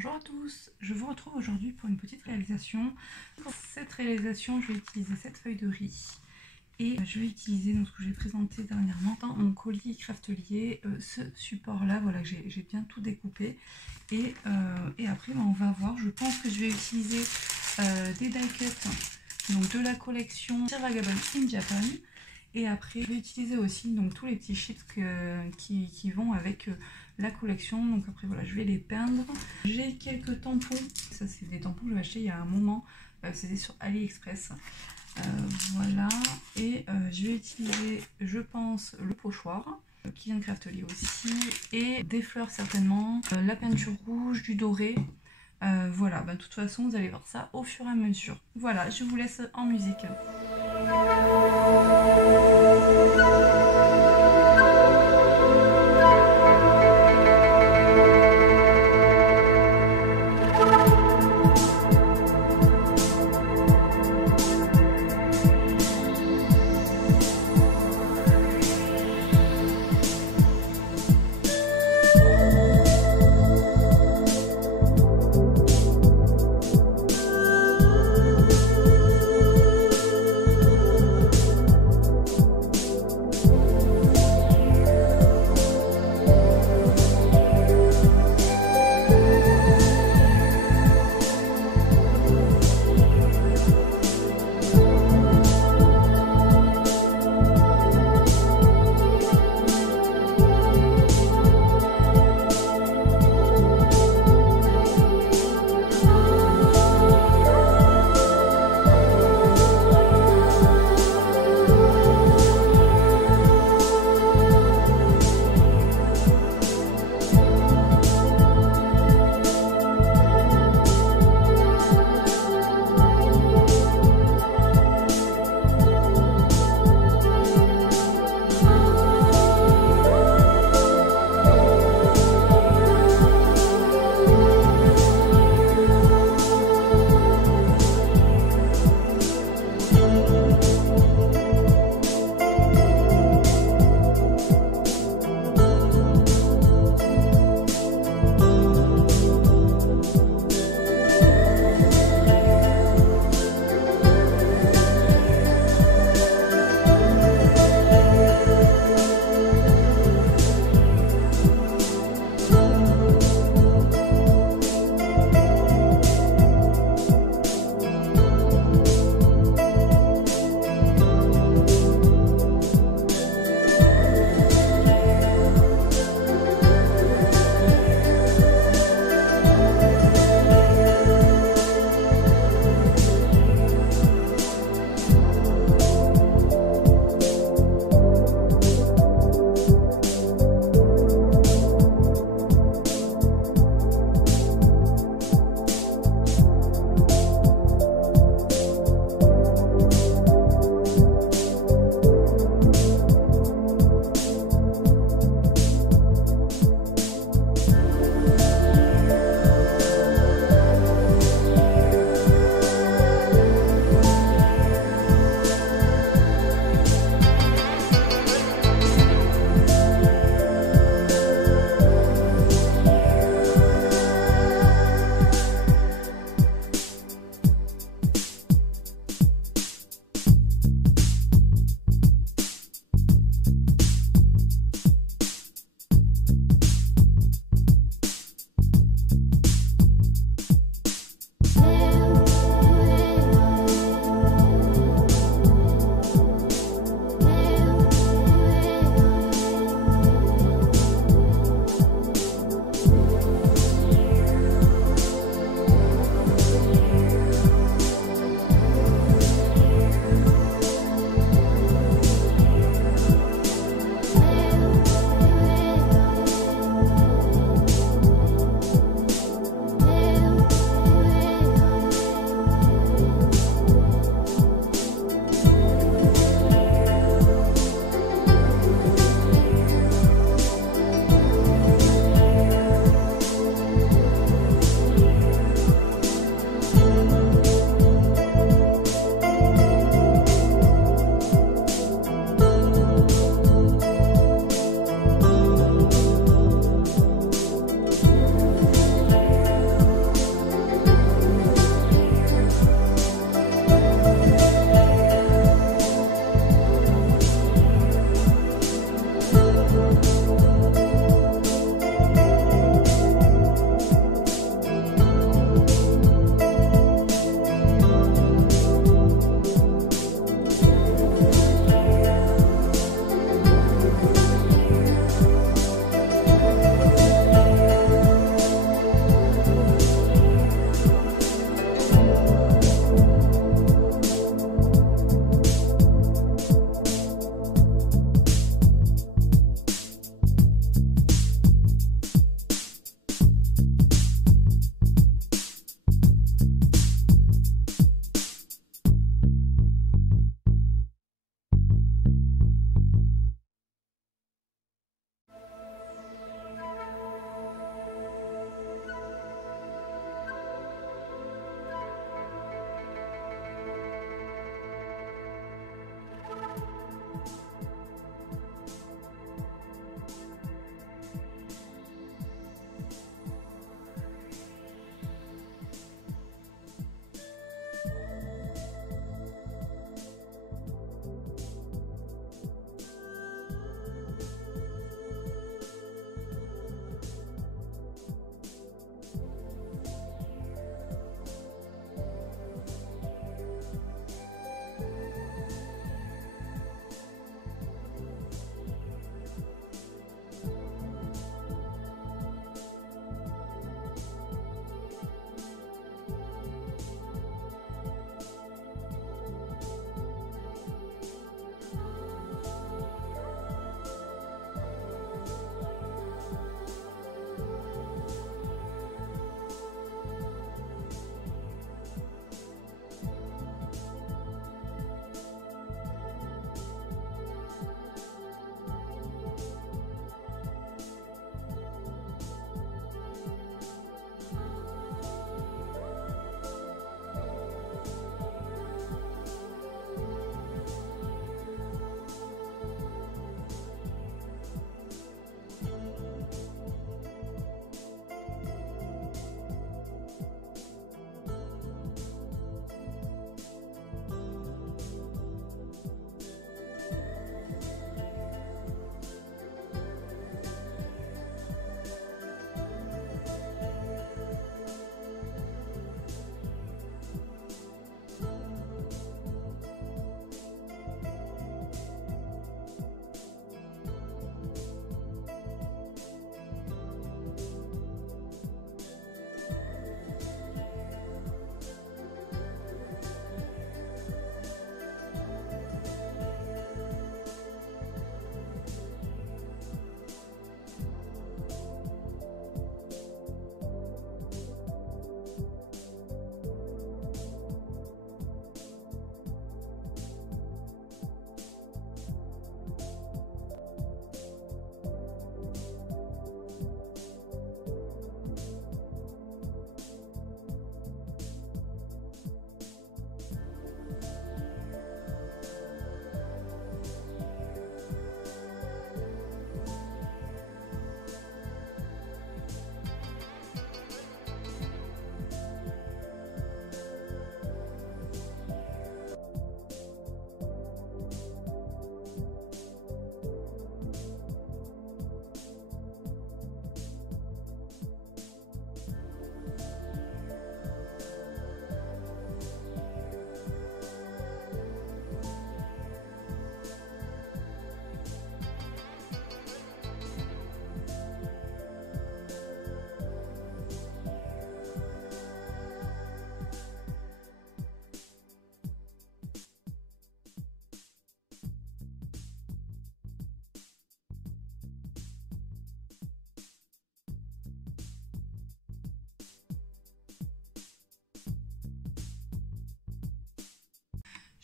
Bonjour à tous, je vous retrouve aujourd'hui pour une petite réalisation. Pour cette réalisation, je vais utiliser cette feuille de riz et je vais utiliser donc, ce que j'ai présenté dernièrement dans mon colis Craftelier, ce support là, voilà, que j'ai bien tout découpé. Et après, on va voir, je pense que je vais utiliser des die cuts donc, de la collection Vagabond in Japan. Et après, je vais utiliser aussi donc, tous les petits chips qui vont avec la collection. Donc après, voilà, je vais les peindre. J'ai quelques tampons. Ça, c'est des tampons que j'ai achetés il y a un moment. C'était sur AliExpress. Voilà. Et je vais utiliser, je pense, le pochoir qui vient de Craftelier aussi. Et des fleurs certainement. La peinture rouge, du doré. Voilà, de toute façon, vous allez voir ça au fur et à mesure. Voilà, je vous laisse en musique.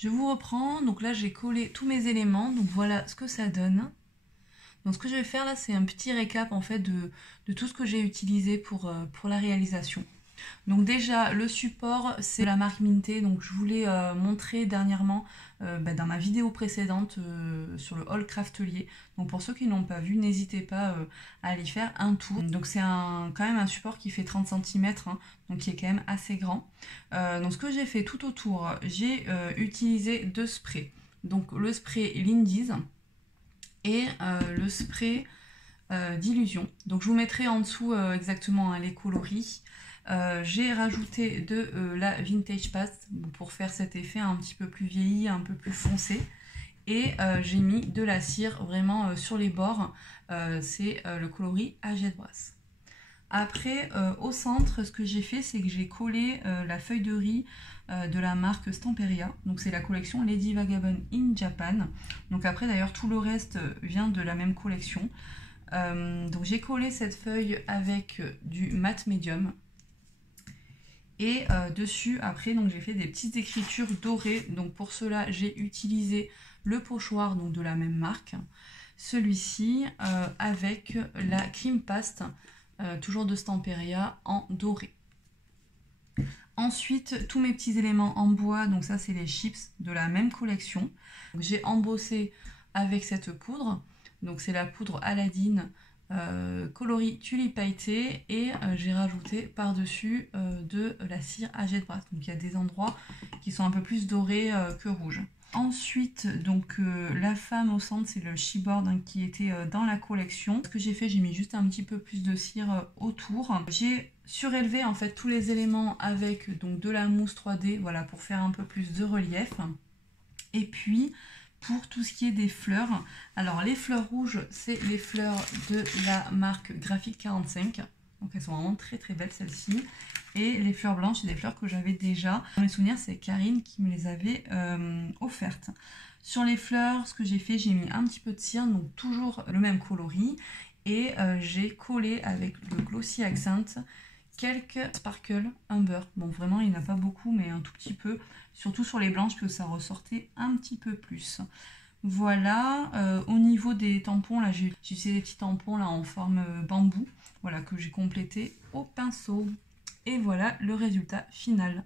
Je vous reprends, donc là j'ai collé tous mes éléments, donc voilà ce que ça donne. Donc ce que je vais faire là, c'est un petit récap en fait de tout ce que j'ai utilisé pour la réalisation. Donc déjà le support c'est la marque Minté, donc je vous l'ai montré dernièrement dans ma vidéo précédente sur le haul Craftelier. Donc pour ceux qui n'ont pas vu, n'hésitez pas à aller faire un tour. Donc c'est quand même un support qui fait 30 cm, hein, donc qui est quand même assez grand. Donc ce que j'ai fait tout autour, j'ai utilisé 2 sprays. Donc le spray Lindy's et le spray d'illusion. Donc je vous mettrai en dessous exactement hein, les coloris. J'ai rajouté de la Vintage Paste pour faire cet effet un petit peu plus vieilli, un peu plus foncé. Et j'ai mis de la cire vraiment sur les bords. C'est le coloris Agate Brass. Après, au centre, ce que j'ai fait, c'est que j'ai collé la feuille de riz de la marque Stamperia. Donc c'est la collection Lady Vagabond in Japan. Donc après, d'ailleurs, tout le reste vient de la même collection. Donc j'ai collé cette feuille avec du mat médium. Et dessus, après, donc j'ai fait des petites écritures dorées. Donc pour cela, j'ai utilisé le pochoir donc de la même marque. Celui-ci avec la cream paste, toujours de Stamperia, en doré. Ensuite, tous mes petits éléments en bois, donc ça c'est les chips de la même collection. J'ai embossé avec cette poudre. Donc c'est la poudre Aladdin coloris tulipe pailleté et j'ai rajouté par-dessus de la cire Agate Brass. Donc il y a des endroits qui sont un peu plus dorés que rouges. Ensuite, donc la femme au centre, c'est le chipboard hein, qui était dans la collection. Ce que j'ai fait, j'ai mis juste un petit peu plus de cire autour. J'ai surélevé en fait tous les éléments avec donc de la mousse 3D, voilà, pour faire un peu plus de relief. Et puis pour tout ce qui est des fleurs, alors les fleurs rouges, c'est les fleurs de la marque Graphique 45. Donc elles sont vraiment très très belles celles-ci. Et les fleurs blanches, c'est des fleurs que j'avais déjà. Dans mes souvenirs, c'est Karine qui me les avait offertes. Sur les fleurs, ce que j'ai fait, j'ai mis un petit peu de cire, donc toujours le même coloris. Et j'ai collé avec le Glossy Accent quelques Sparkle Umber. Bon, vraiment, il n'y en a pas beaucoup, mais un tout petit peu. Surtout sur les blanches, que ça ressortait un petit peu plus. Voilà, au niveau des tampons, là, j'ai utilisé des petits tampons là en forme bambou. Voilà, que j'ai complété au pinceau. Et voilà le résultat final.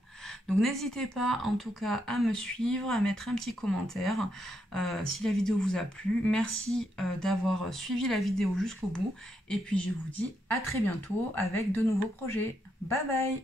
Donc n'hésitez pas en tout cas à me suivre, à mettre un petit commentaire si la vidéo vous a plu. Merci d'avoir suivi la vidéo jusqu'au bout. Et puis je vous dis à très bientôt avec de nouveaux projets. Bye bye!